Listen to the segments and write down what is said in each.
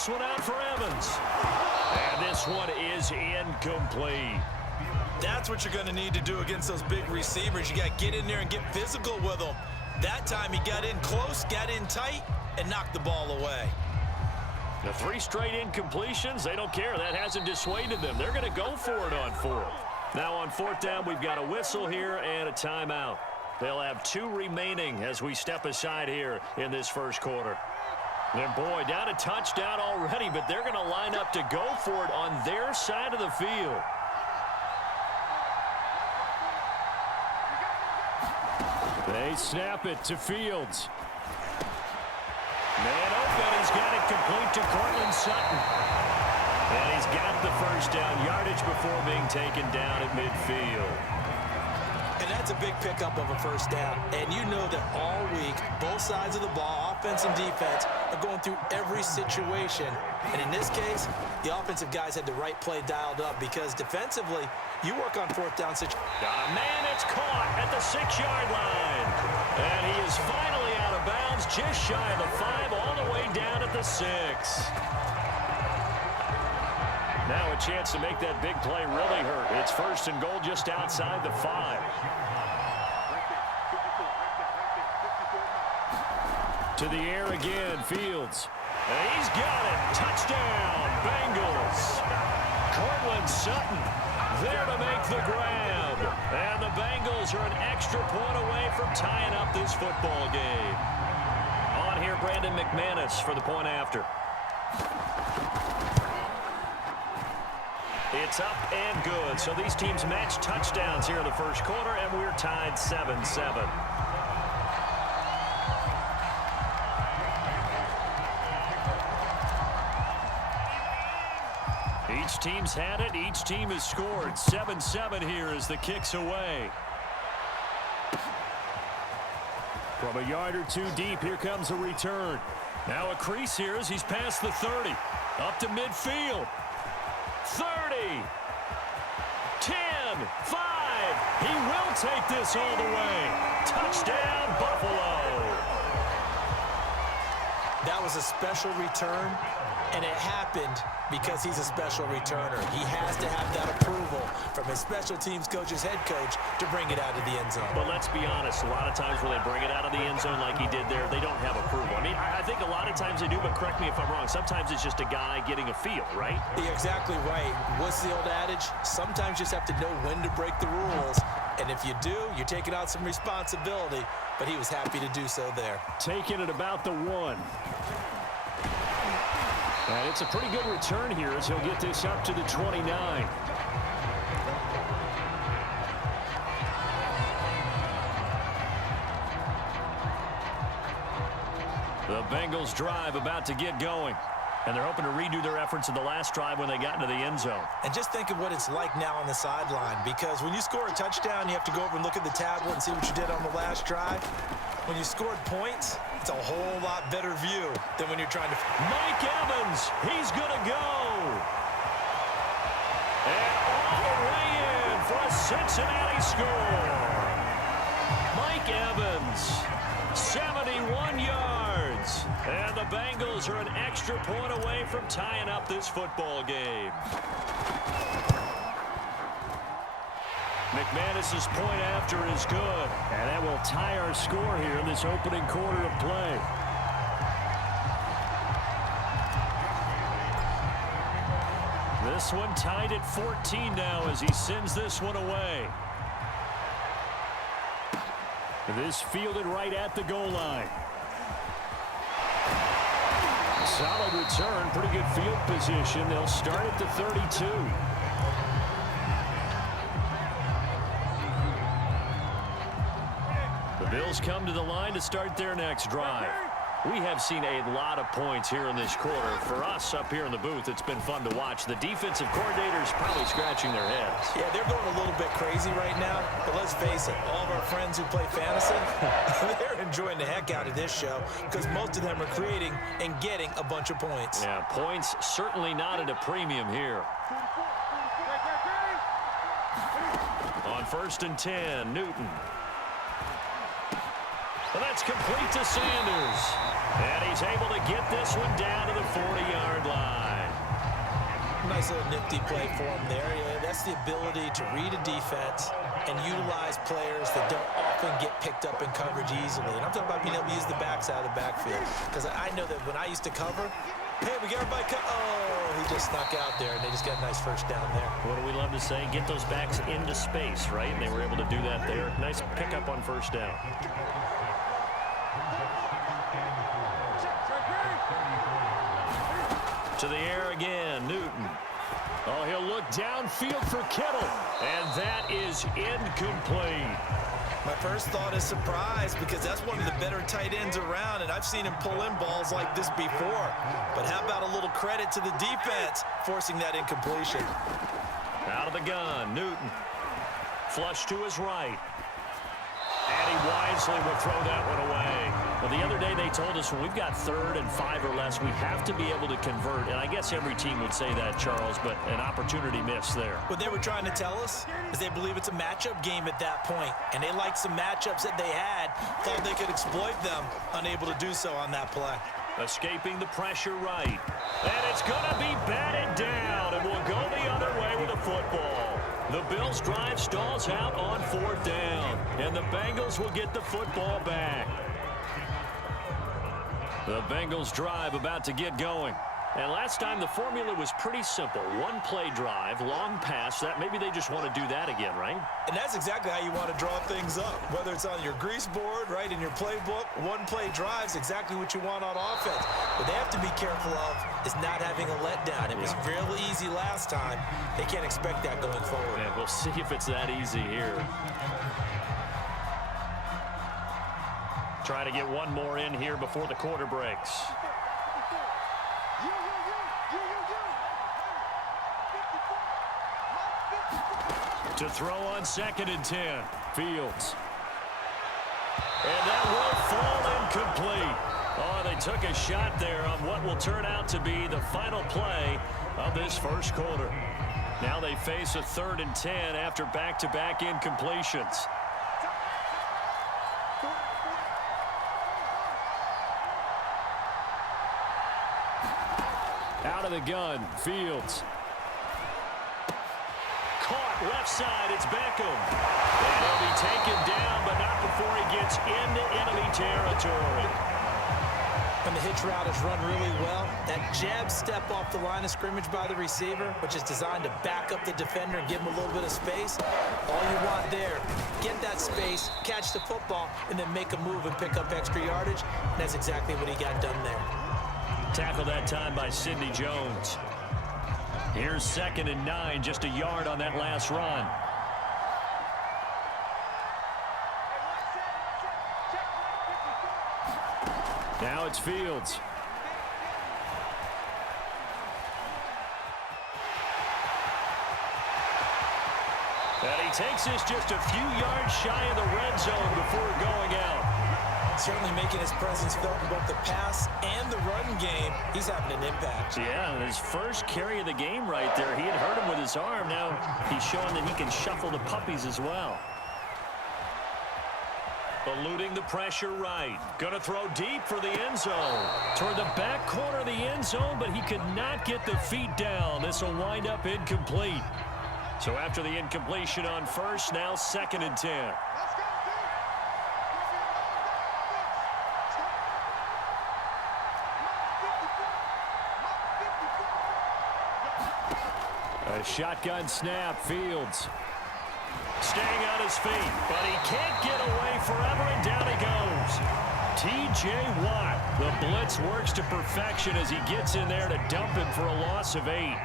this one out for Evans. And this one is incomplete. That's what you're going to need to do against those big receivers. You got to get in there and get physical with them. That time he got in close, got in tight, and knocked the ball away. The 3 straight incompletions, they don't care. That hasn't dissuaded them. They're going to go for it on 4th. Now on 4th down, we've got a whistle here and a timeout. They'll have 2 remaining as we step aside here in this first quarter. And boy, down a touchdown already, but they're going to line up to go for it on their side of the field. They snap it to Fields. Man open, he's got it complete to Cortland Sutton. And he's got the first down yardage before being taken down at midfield. And that's a big pickup of a first down. And you know that all week, both sides of the ball, offense and defense, are going through every situation. And in this case, the offensive guys had the right play dialed up because defensively, you work on 4th down situation. Man, it's caught at the 6-yard line. And he is finally out of bounds, just shy of the 5, all the way down at the 6. Now a chance to make that big play really hurt. It's 1st and goal just outside the 5. To the air again, Fields. And he's got it. Touchdown, Bengals. Cortland Sutton there to make the grab. And the Bengals are an extra point away from tying up this football game. On here, Brandon McManus for the point after. It's up and good. So these teams match touchdowns here in the first quarter, and we're tied 7-7. Each team's had it. Each team has scored. 7-7 here as the kick's away. From a yard or 2 deep, here comes a return. Now a crease here as he's past the 30. Up to midfield. 30. 10. 5. He will take this all the way. Touchdown, Buffalo. That was a special return, and it happened because he's a special returner. He has to have that approval from his special teams coach's head coach to bring it out of the end zone. But let's be honest, a lot of times when they bring it out of the end zone like he did there, they don't have approval. I mean, I think a lot of times they do, but correct me if I'm wrong. Sometimes it's just a guy getting a feel, right? You're exactly right. What's the old adage? Sometimes you just have to know when to break the rules. And if you do, you're taking out some responsibility. But he was happy to do so there. Taking it about the 1. And it's a pretty good return here as he'll get this up to the 29. The Bengals drive about to get going. And they're hoping to redo their efforts in the last drive when they got into the end zone. And just think of what it's like now on the sideline. Because when you score a touchdown, you have to go over and look at the tablet and see what you did on the last drive. When you scored points, it's a whole lot better view than when you're trying to... Mike Evans, he's going to go. And all the way in for a Cincinnati score. Mike Evans, 71 yards. And the Bengals are an extra point away from tying up this football game. McManus's point after is good. And that will tie our score here in this opening quarter of play. This one tied at 14 now as he sends this one away. This fielded right at the goal line. Solid return, pretty good field position. They'll start at the 32. The Bills come to the line to start their next drive. We have seen a lot of points here in this quarter. For us up here in the booth, it's been fun to watch. The defensive coordinators probably scratching their heads. Yeah, they're going a little bit crazy right now. But let's face it, all of our friends who play fantasy, they're enjoying the heck out of this show because most of them are creating and getting a bunch of points. Yeah, points certainly not at a premium here. On 1st and 10, Newton. Well, that's complete to Sanders. And he's able to get this one down to the 40-yard line. nice little nifty play for him there. Yeah, that's the ability to read a defense and utilize players that don't often get picked up in coverage easily. And I'm talking about being able to use the backside of the backfield. Because I know that when I used to cover, hey, we got everybody oh, he just snuck out there, and they just got a nice first down there. What do we love to say? Get those backs into space, right? And they were able to do that there. Nice pickup on first down. To the air again, Newton. Oh, he'll look downfield for Kittle. And that is incomplete. My first thought is surprise, because that's one of the better tight ends around, and I've seen him pull in balls like this before. But how about a little credit to the defense forcing that incompletion? Out of the gun, Newton. Flush to his right. And he wisely will throw that one away. Well, the other day they told us when we've got 3rd and 5 or less, we have to be able to convert. And I guess every team would say that, Charles, but an opportunity missed there. What they were trying to tell us is they believe it's a matchup game at that point. And they liked some matchups that they had, thought they could exploit them, unable to do so on that play. Escaping the pressure right. And it's going to be batted down, and we'll go the other way with the football. The Bills' drive stalls out on 4th down, and the Bengals will get the football back. The Bengals' drive about to get going. And last time the formula was pretty simple. One play drive, long pass. That maybe they just want to do that again, right? And that's exactly how you want to draw things up. Whether it's on your grease board, right, in your playbook, one play drive is exactly what you want on offense. What they have to be careful of is not having a letdown. It was real easy last time. They can't expect that going forward. Yeah, we'll see if it's that easy here. Try to get one more in here before the quarter breaks. To throw on 2nd and 10. Fields. And that will fall incomplete. Oh, they took a shot there on what will turn out to be the final play of this first quarter. Now they face a 3rd and 10 after back-to-back incompletions. Out of the gun, Fields. Caught left side, it's Beckham. And he'll be taken down, but not before he gets into enemy territory. When the hitch route is run really well, that jab step off the line of scrimmage by the receiver, which is designed to back up the defender and give him a little bit of space, all you want there, get that space, catch the football, and then make a move and pick up extra yardage. And that's exactly what he got done there. Tackled that time by Sidney Jones. Here's 2nd and 9, just a yard on that last run. Now it's Fields. And he takes this just a few yards shy of the red zone before going out. Certainly making his presence felt in both the pass and the run game. He's having an impact. Yeah, his first carry of the game right there. He had hurt him with his arm. Now he's showing that he can shuffle the puppies as well. Eluding the pressure right. Going to throw deep for the end zone. Toward the back corner of the end zone, but he could not get the feet down. This will wind up incomplete. So after the incompletion on first, now 2nd and 10. A shotgun snap, Fields. Staying on his feet, but he can't get away forever, and down he goes. T.J. Watt, the blitz works to perfection as he gets in there to dump him for a loss of 8.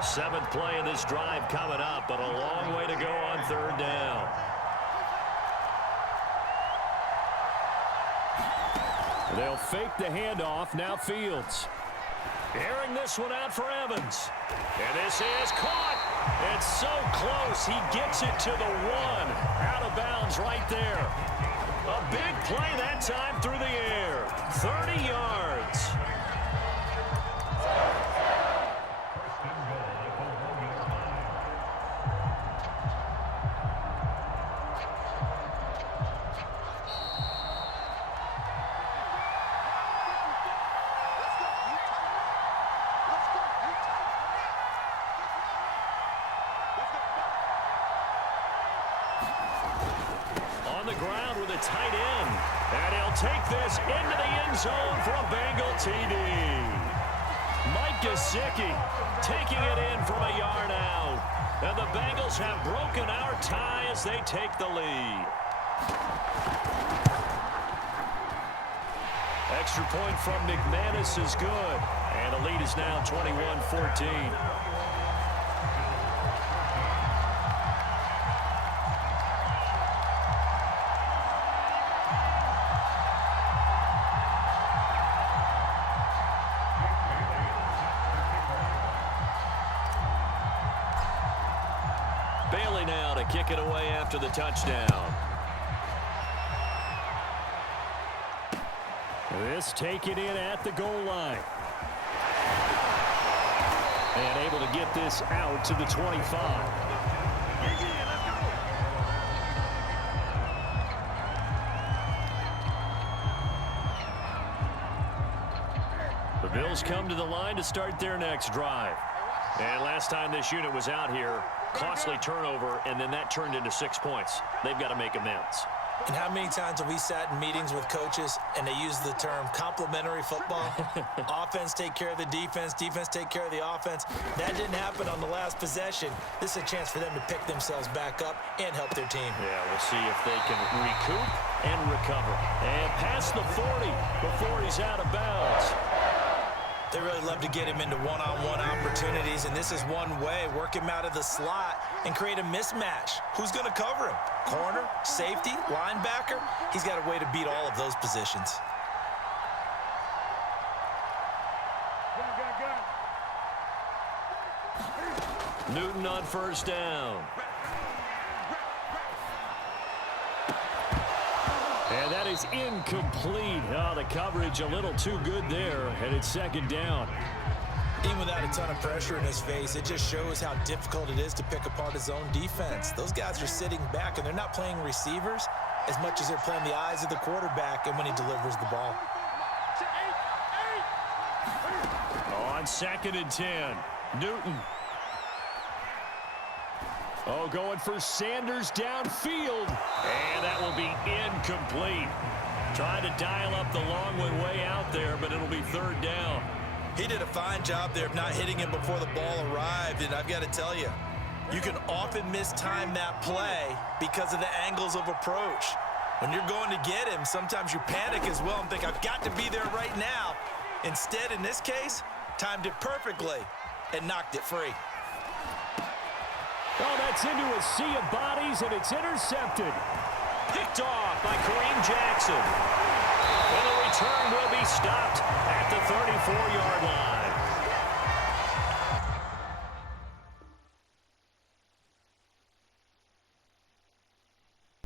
7th play of this drive coming up, but a long way to go on 3rd down. They'll fake the handoff, now Fields. Airing this one out for Evans. And this is caught. And so close, he gets it to the 1. Out of bounds right there. A big play that time through the air. 30 yards. to tight end. And he'll take this into the end zone for a Bengal TD. Mike Gesicki taking it in from a yard out. And the Bengals have broken our tie as they take the lead. Extra point from McManus is good. And the lead is now 21-14. Bailey now to kick it away after the touchdown. This taken in at the goal line. And able to get this out to the 25. The Bills come to the line to start their next drive. And last time this unit was out here, costly turnover, and then that turned into 6 points. They've got to make amends. And how many times have we sat in meetings with coaches and they use the term complementary football? Offense take care of the defense, defense take care of the offense. That didn't happen on the last possession. This is a chance for them to pick themselves back up and help their team. Yeah, we'll see if they can recoup and recover. And past the 40 before he's out of bounds. They really love to get him into one-on-one opportunities, and this is one way. Work him out of the slot and create a mismatch. Who's going to cover him? Corner, safety, linebacker? He's got a way to beat all of those positions. Newton on first down. And that is incomplete. Oh, the coverage a little too good there, and it's second down. Even without a ton of pressure in his face, it just shows how difficult it is to pick apart his own defense. Those guys are sitting back, and they're not playing receivers as much as they're playing the eyes of the quarterback and when he delivers the ball. On 2nd and 10, Newton. Oh, going for Sanders downfield. And that will be incomplete. Trying to dial up the long one way out there, but it'll be third down. He did a fine job there of not hitting him before the ball arrived, and I've got to tell you, you can often mistime that play because of the angles of approach. When you're going to get him, sometimes you panic as well and think, I've got to be there right now. Instead, in this case, timed it perfectly and knocked it free. Oh, that's into a sea of bodies, and it's intercepted. Picked off by Kareem Jackson. And the return will be stopped at the 34-yard line.